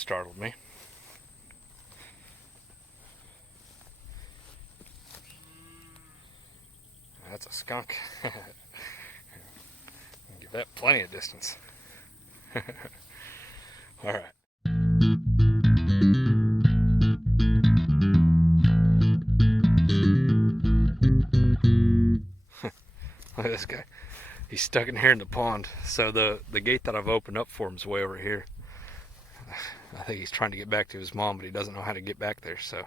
startled me. That's a skunk. Give that plenty of distance. All right. Look at this guy. He's stuck in here in the pond. So the gate that I've opened up for him is way over here. I think he's trying to get back to his mom, but he doesn't know how to get back there. So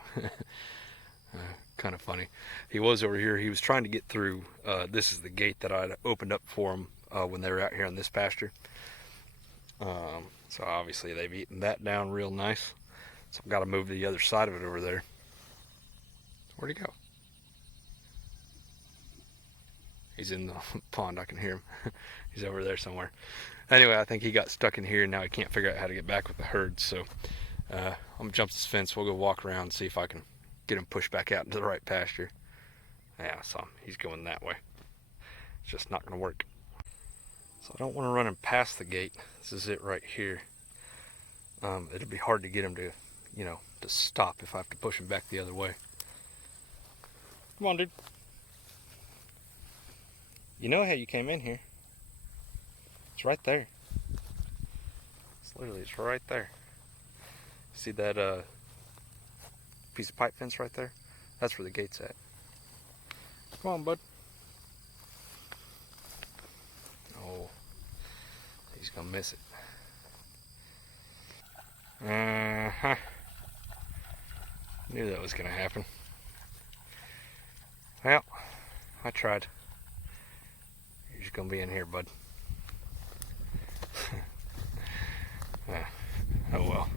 kind of funny. He was over here. He was trying to get through. This is the gate that I opened up for him when they were out here on this pasture. So obviously they've eaten that down real nice. So I've got to move to the other side of it over there. Where'd he go? He's in the pond. I can hear him. He's over there somewhere. Anyway, I think he got stuck in here and now he can't figure out how to get back with the herd. So I'm gonna jump this fence. We'll go walk around and see if I can get him pushed back out into the right pasture. Yeah, I saw him. He's going that way. It's just not gonna work. So I don't want to run him past the gate. This is it right here. It'll be hard to get him to, to stop if I have to push him back the other way. Come on, dude. You know how you came in here. It's right there. It's right there. See that piece of pipe fence right there? That's where the gate's at. Come on, bud. Oh, he's gonna miss it. Knew that was gonna happen. Well, I tried. You're just gonna be in here, bud. Oh well.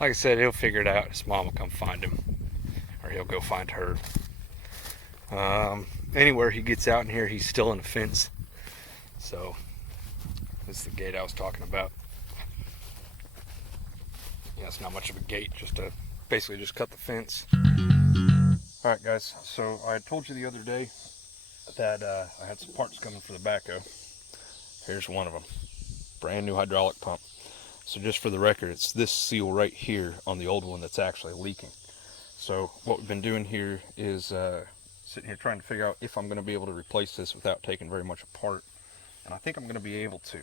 Like I said, he'll figure it out. His mom will come find him, or he'll go find her. Anywhere he gets out in here, he's still in a fence. So this is the gate I was talking about. Yeah, it's not much of a gate, just to basically just cut the fence. All right, guys. So I told you the other day that I had some parts coming for the backhoe. Here's one of them. Brand new hydraulic pump. So just for the record, it's this seal right here on the old one that's actually leaking. So what we've been doing here is sitting here trying to figure out if I'm going to be able to replace this without taking very much apart. And I think I'm going to be able to.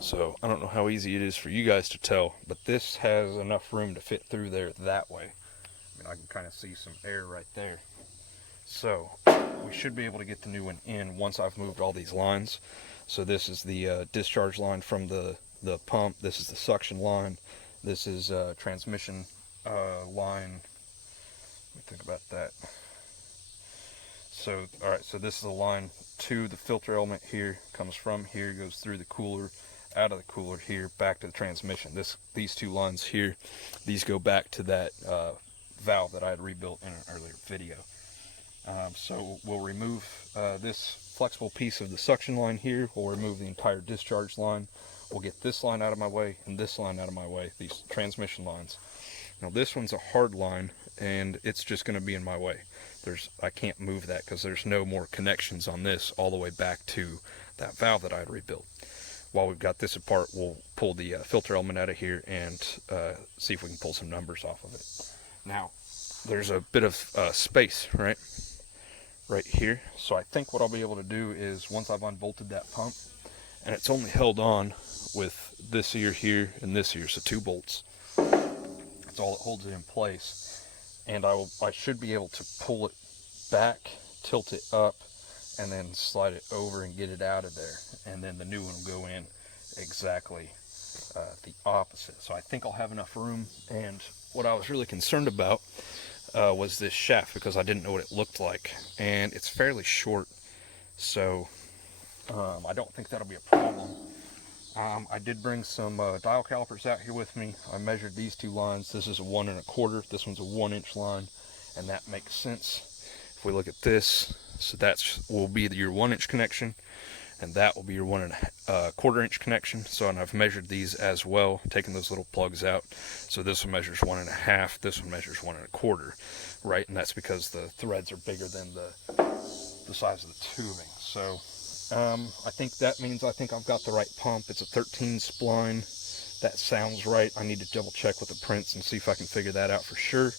So I don't know how easy it is for you guys to tell, but this has enough room to fit through there that way. I mean, I can kind of see some air right there. So we should be able to get the new one in once I've moved all these lines. So this is the discharge line from the pump. This is the suction line. This is transmission line. Let me think about that. So, all right, so this is the line to the filter element here. Comes from here, goes through the cooler, out of the cooler here, back to the transmission. These two lines here, these go back to that valve that I had rebuilt in an earlier video. So we'll remove this flexible piece of the suction line here. We'll remove the entire discharge line. We'll get this line out of my way and this line out of my way, these transmission lines. Now this one's a hard line and it's just going to be in my way. I can't move that because there's no more connections on this all the way back to that valve that I had rebuilt. While we've got this apart, we'll pull the filter element out of here and see if we can pull some numbers off of it. Now, there's a bit of space, right here. So I think what I'll be able to do is once I've unbolted that pump, and it's only held on with this ear here and this ear, so 2 bolts. That's all that holds it in place. And I should be able to pull it back, tilt it up, and then slide it over and get it out of there. And then the new one will go in exactly the opposite. So I think I'll have enough room. And what I was really concerned about was this shaft, because I didn't know what it looked like. And it's fairly short, so I don't think that'll be a problem. I did bring some dial calipers out here with me. I measured these 2 lines. This is a 1 1/4. This one's a 1-inch line, and that makes sense. If we look at this, so that will be your 1-inch connection, and that will be your 1 1/4-inch connection. So, and I've measured these as well, taking those little plugs out. So this one measures 1 1/2. This one measures 1 1/4, right? And that's because the threads are bigger than the size of the tubing. So I think that means I've got the right pump. It's a 13 spline that sounds right. I need to double check with the prints and see if I can figure that out for sure.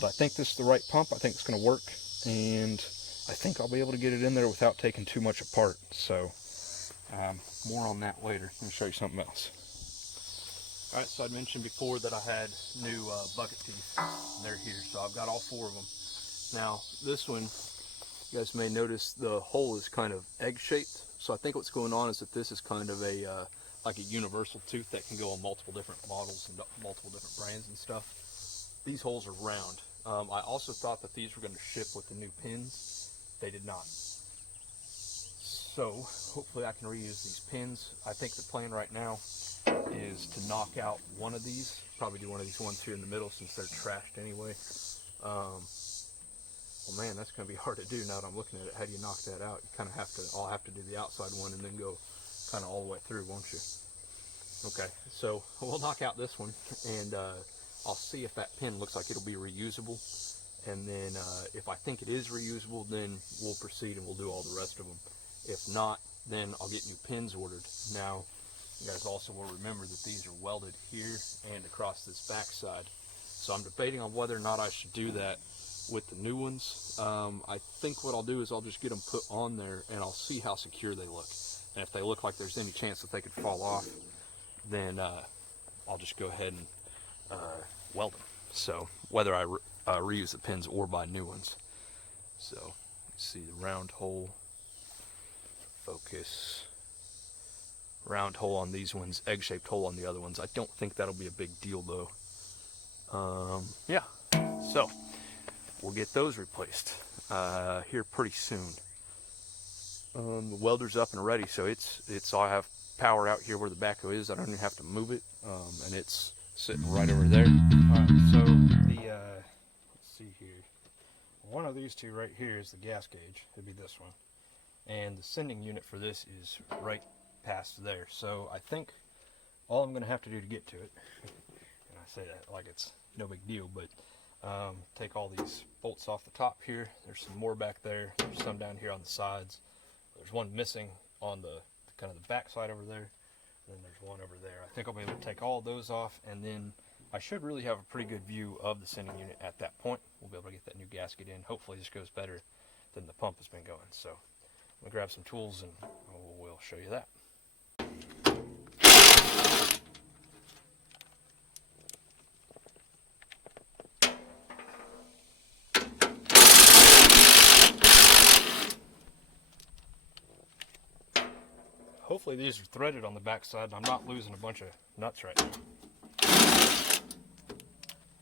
But I think this is the right pump. I think it's going to work, and I think I'll be able to get it in there without taking too much apart. So more on that later. Let me show you something else. All right, so I mentioned before that I had new bucket teeth. They're here, so I've got all 4 of them. Now this one, you guys may notice the hole is kind of egg-shaped. So I think what's going on is that this is kind of a like a universal tooth that can go on multiple different models and multiple different brands and stuff. These holes are round. I also thought that these were going to ship with the new pins. They did not. So hopefully I can reuse these pins. I think the plan right now is to knock out one of these, probably do one of these ones here in the middle since they're trashed anyway. Well man, that's going to be hard to do now that I'm looking at it. How do you knock that out? You kind of have to, I'll have to do the outside one and then go kind of all the way through, won't you? Okay, so we'll knock out this one, and I'll see if that pin looks like it'll be reusable. And then if I think it is reusable, then we'll proceed and we'll do all the rest of them. If not, then I'll get new pins ordered. Now, you guys also will remember that these are welded here and across this back side. So I'm debating on whether or not I should do that with the new ones. I think what I'll do is I'll just get them put on there and I'll see how secure they look. And if they look like there's any chance that they could fall off, then I'll just go ahead and weld them. So whether I reuse the pins or buy new ones. So let's see the round hole. Focus. Round hole on these ones, egg-shaped hole on the other ones. I don't think that'll be a big deal though. Yeah, so we'll get those replaced here pretty soon. The welder's up and ready, so it's I have power out here where the backhoe is. I don't even have to move it, and it's sitting right over there. Alright, so the let's see here. One of these two right here is the gas gauge. It'd be this one. And the sending unit for this is right past there. So I think all I'm going to have to do to get to it, and I say that like it's no big deal, but take all these bolts off the top here. There's some more back there. There's some down here on the sides. There's one missing on the kind of the back side over there. And then there's one over there. I think I'll be able to take all those off, and then I should really have a pretty good view of the sending unit at that point. We'll be able to get that new gasket in. Hopefully this goes better than the pump has been going. So I'm going to grab some tools and we'll show you that. Hopefully these are threaded on the back side and I'm not losing a bunch of nuts right now.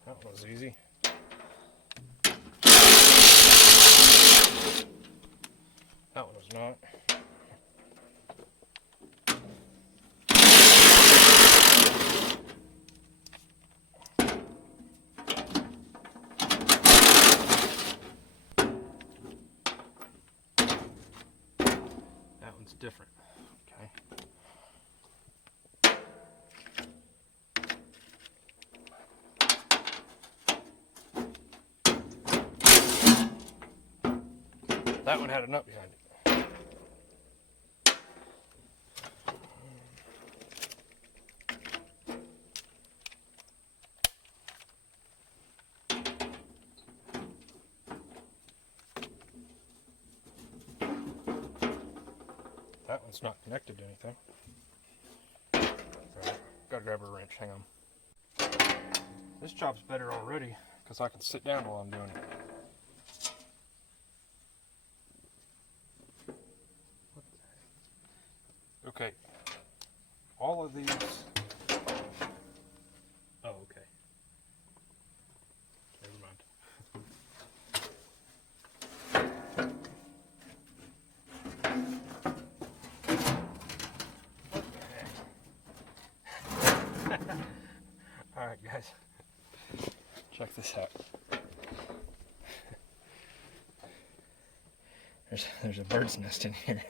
That one was easy. That one was not. That one's different. Okay. That one had a nut behind it. That one's not connected to anything. Right. Gotta grab a wrench, hang on. This job's better already because I can sit down while I'm doing it. Okay, all of these, oh okay, never mind. What the heck? Alright guys, check this out. There's a bird's nest in here,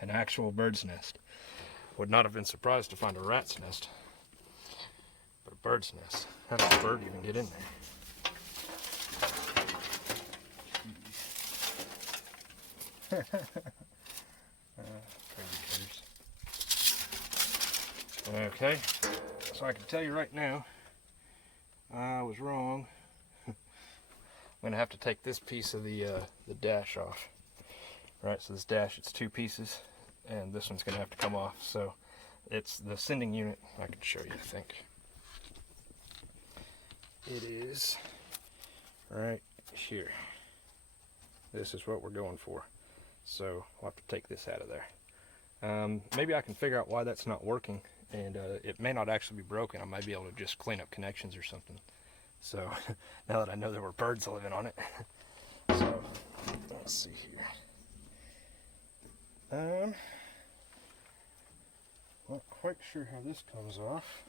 an actual bird's nest. Would not have been surprised to find a rat's nest, but a bird's nest. How did a bird even get in there? Crazy birds. Okay, So I can tell you right now, I was wrong. I'm gonna have to take this piece of the dash off. Right, so this dash, it's 2 pieces, and this one's gonna have to come off. So it's the sending unit. I can show you, I think. It is right here. This is what we're going for. So we'll have to take this out of there. Maybe I can figure out why that's not working, and it may not actually be broken. I might be able to just clean up connections or something. So now that I know there were birds living on it. So let's see here. Not quite sure how this comes off.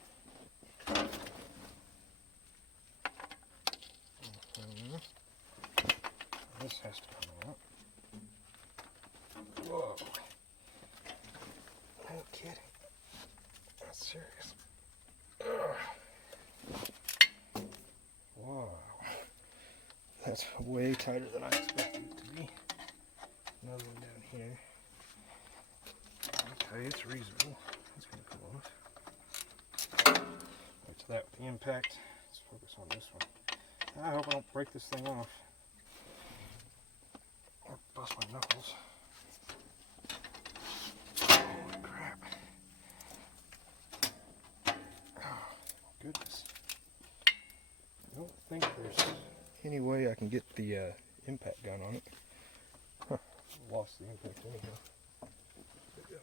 This has to come out. Whoa. No kidding. That's serious. Ugh. Wow. That's way tighter than I expected it to be. Another one down here. Okay, it's reasonable. That's going to come off. Wait till that with the impact. Let's focus on this one. I hope I don't break this thing off. Or bust my knuckles. Holy crap. Oh, goodness. I don't think there's any way I can get the impact gun on it. Huh. Lost the impact anyhow. There we go.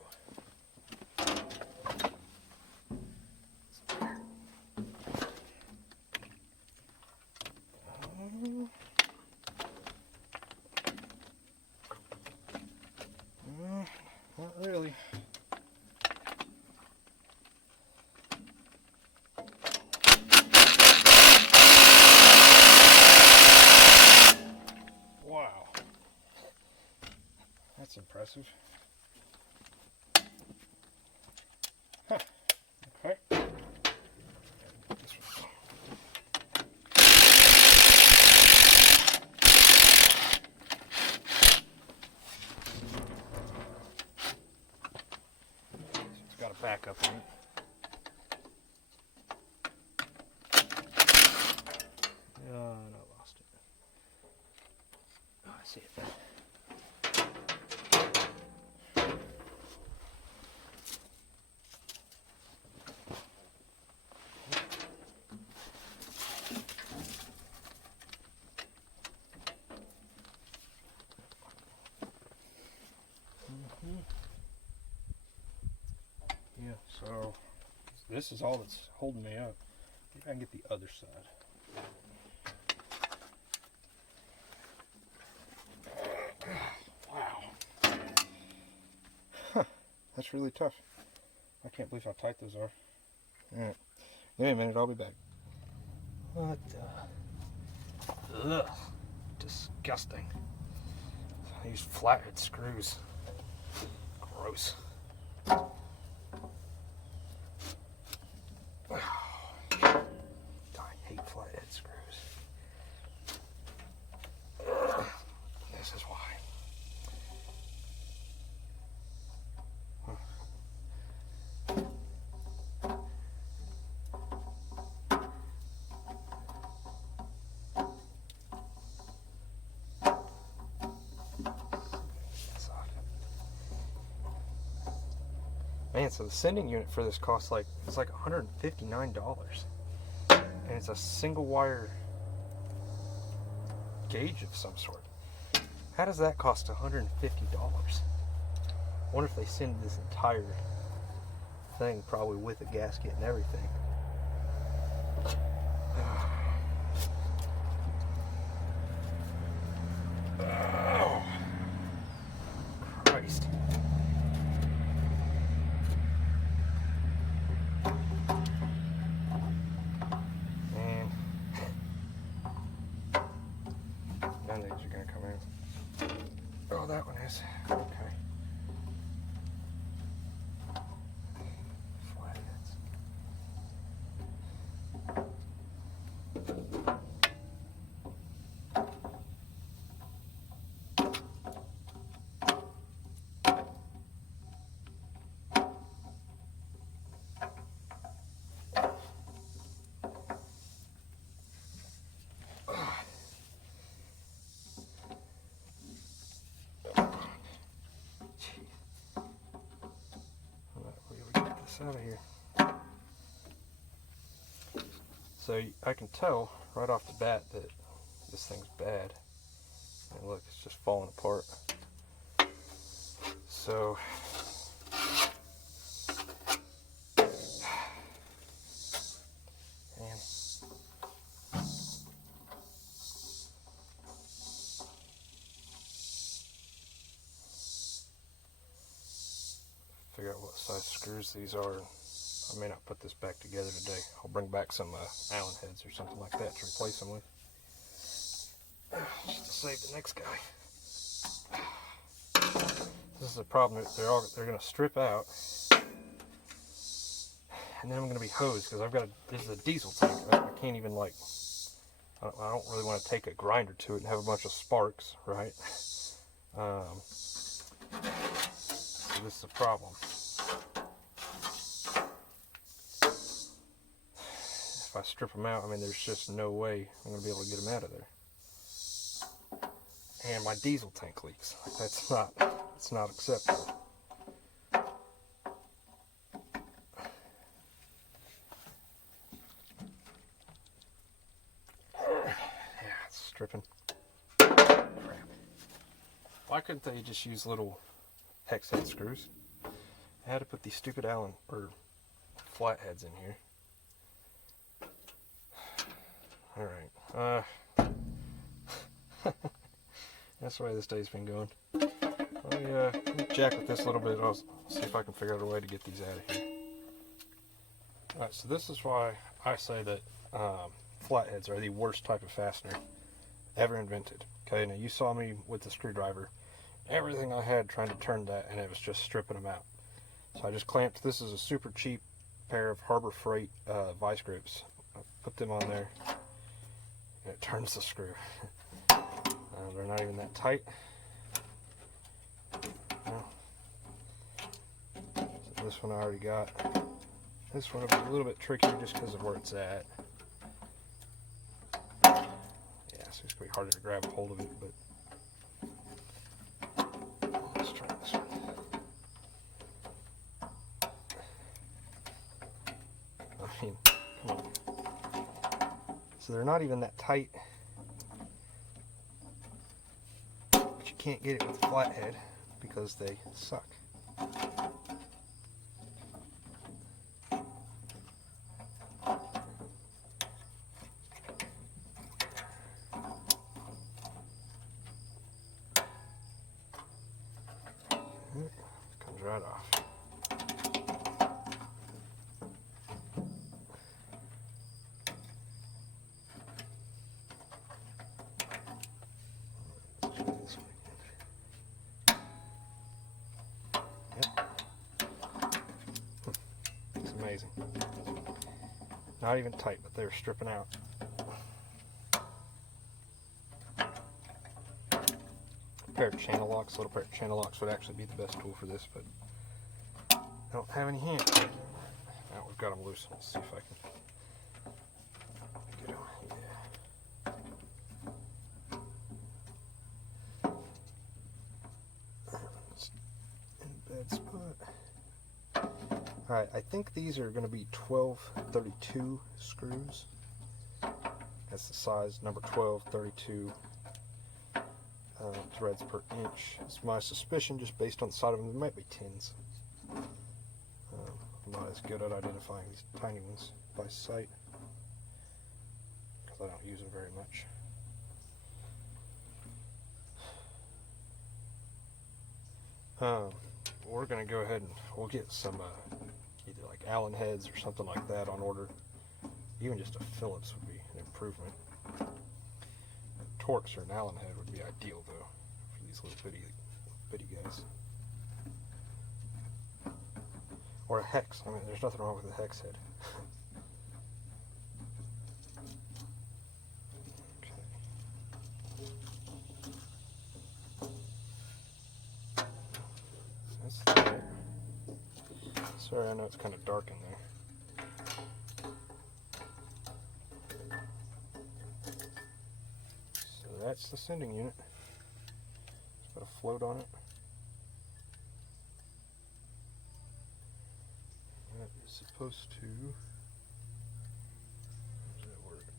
Not really. Wow. That's impressive. Huh. Okay. This one. It's got a backup in it. No, I lost it. Oh, I see it. Yeah, so this is all that's holding me up. Maybe I can get the other side. Wow. Huh, that's really tough. I can't believe how tight those are. Alright, give me a minute, I'll be back. What the? Ugh, disgusting. I use flathead screws. Gross. I hate flathead screws. This is why. Man, so the sending unit for this costs like, it's like $159. And it's a single wire gauge of some sort. How does that cost $150? I wonder if they send this entire thing, probably with a gasket and everything. Oh, Christ. None of these are going to come in. Oh, that one is. Okay. Flatheads. this out of here. So I can tell right off the bat that this thing's bad. And look, it's just falling apart. So man. Figure out what size screws these are. I may not put this back together today. I'll bring back some Allen heads or something like that to replace them with. Just to save the next guy. This is the problem. They're going to strip out, and then I'm going to be hosed because this is a diesel tank. I can't even I don't really want to take a grinder to it and have a bunch of sparks, right? So this is a problem. If I strip them out, I mean, there's just no way I'm going to be able to get them out of there. And my diesel tank leaks. It's not acceptable. Yeah, it's stripping. Crap. Why couldn't they just use little hex head screws? I had to put these stupid Allen or flat heads in here. Alright. That's the way this day's been going. Let me jack with this a little bit. I'll see if I can figure out a way to get these out of here. Alright, so this is why I say that flatheads are the worst type of fastener ever invented. Okay, now you saw me with the screwdriver. Everything I had trying to turn that, and it was just stripping them out. So I just clamped. This is a super cheap pair of Harbor Freight vice grips. I put them on there, and it turns the screw. They're not even that tight. No. So this one I already got. This one will be a little bit trickier just because of where it's at. Yeah, so it's going to be harder to grab a hold of it, but let's try this one. I mean, come on. So they're not even that tight. Can't get it with a flathead because they suck. Comes right off. Amazing. Not even tight, but they're stripping out. A pair of channel locks, a little pair of channel locks would actually be the best tool for this, but I don't have any hands. Now we've got them loose. Let's see if I can get them. Yeah. It's in a bad spot. Alright, I think these are going to be 1232 screws. That's the size, number 1232 threads per inch. It's my suspicion, just based on the side of them, they might be 10s. I'm not as good at identifying these tiny ones by sight, because I don't use them very much. We're going to go ahead and we'll get some either like Allen heads or something like that on order. Even just a Phillips would be an improvement. A Torx or an Allen head would be ideal though for these little bitty guys. Or a hex. I mean, there's nothing wrong with a hex head. Sorry, I know it's kind of dark in there. So that's the sending unit. It's got a float on it. supposed to... How does that work?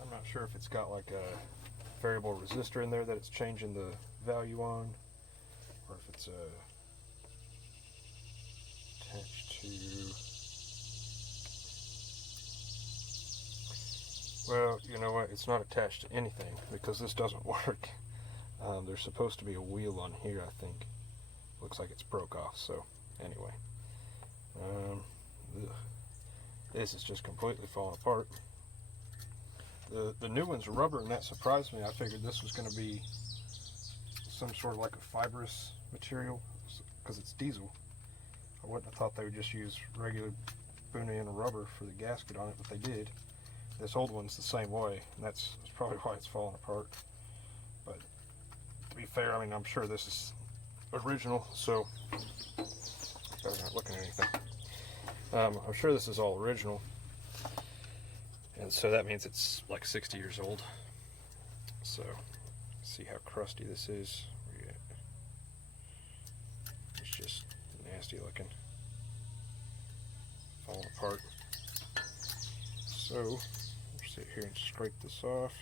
I'm not sure if it's got like a variable resistor in there that it's changing the value on, or if it's attached to... Well, you know what? It's not attached to anything because this doesn't work. There's supposed to be a wheel on here, I think. Looks like it's broke off, so anyway. This is just completely falling apart. The new one's rubber, and that surprised me. I figured this was going to be some sort of like a fibrous material because it's diesel. I wouldn't have thought they would just use regular funday and rubber for the gasket on it, but they did. This old one's the same way, and that's probably why it's falling apart. But to be fair, I mean, I'm sure this is original, so I'm not looking at anything. I'm sure this is all original, and so that means it's like 60 years old. So, see how crusty this is. It's just nasty looking, falling apart. So, we'll sit here and scrape this off,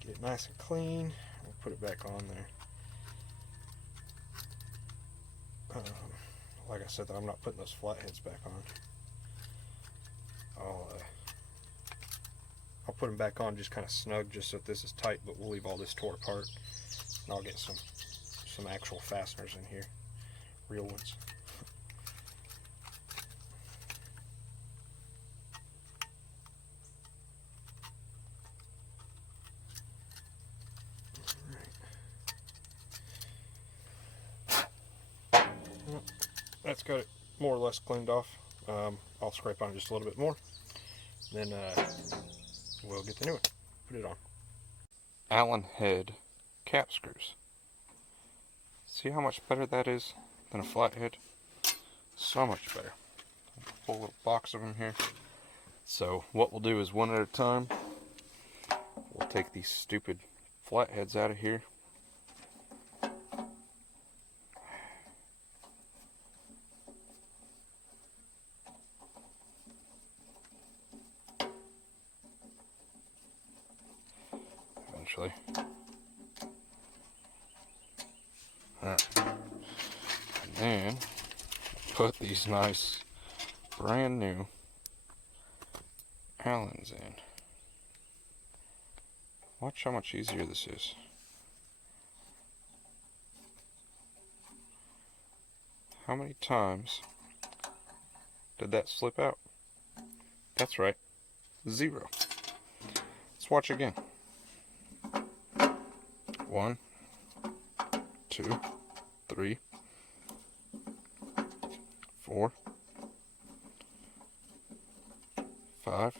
get it nice and clean. We'll put it back on there. Like I said, I'm not putting those flatheads back on. I'll put them back on just kind of snug, just so that this is tight, but we'll leave all this tore apart, and I'll get some actual fasteners in here, real ones. That's got it more or less cleaned off. I'll scrape on just a little bit more, then we'll get the new one, put it on. Allen head cap screws. See how much better that is than a flathead? So much better. Pull a little box of them here. So what we'll do is one at a time. We'll take these stupid flatheads out of here. Eventually. And then put these nice brand new Allens in. Watch how much easier this is. How many times did that slip out? That's right, 0. Let's watch again. 1, 2, 3, 4, 5,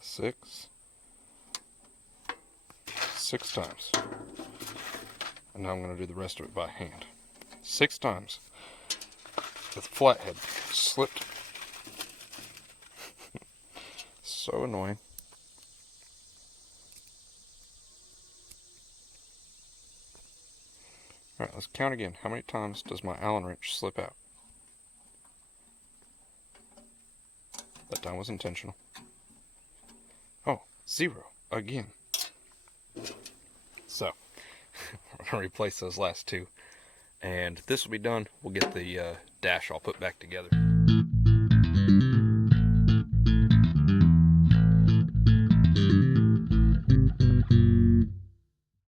6 times. And now I'm going to do the rest of it by hand. 6 times. The flathead slipped. So annoying. Alright, let's count again. How many times does my Allen wrench slip out? That time was intentional. Oh, 0 again. So, we're going to replace those last 2. And this will be done. We'll get the dash all put back together.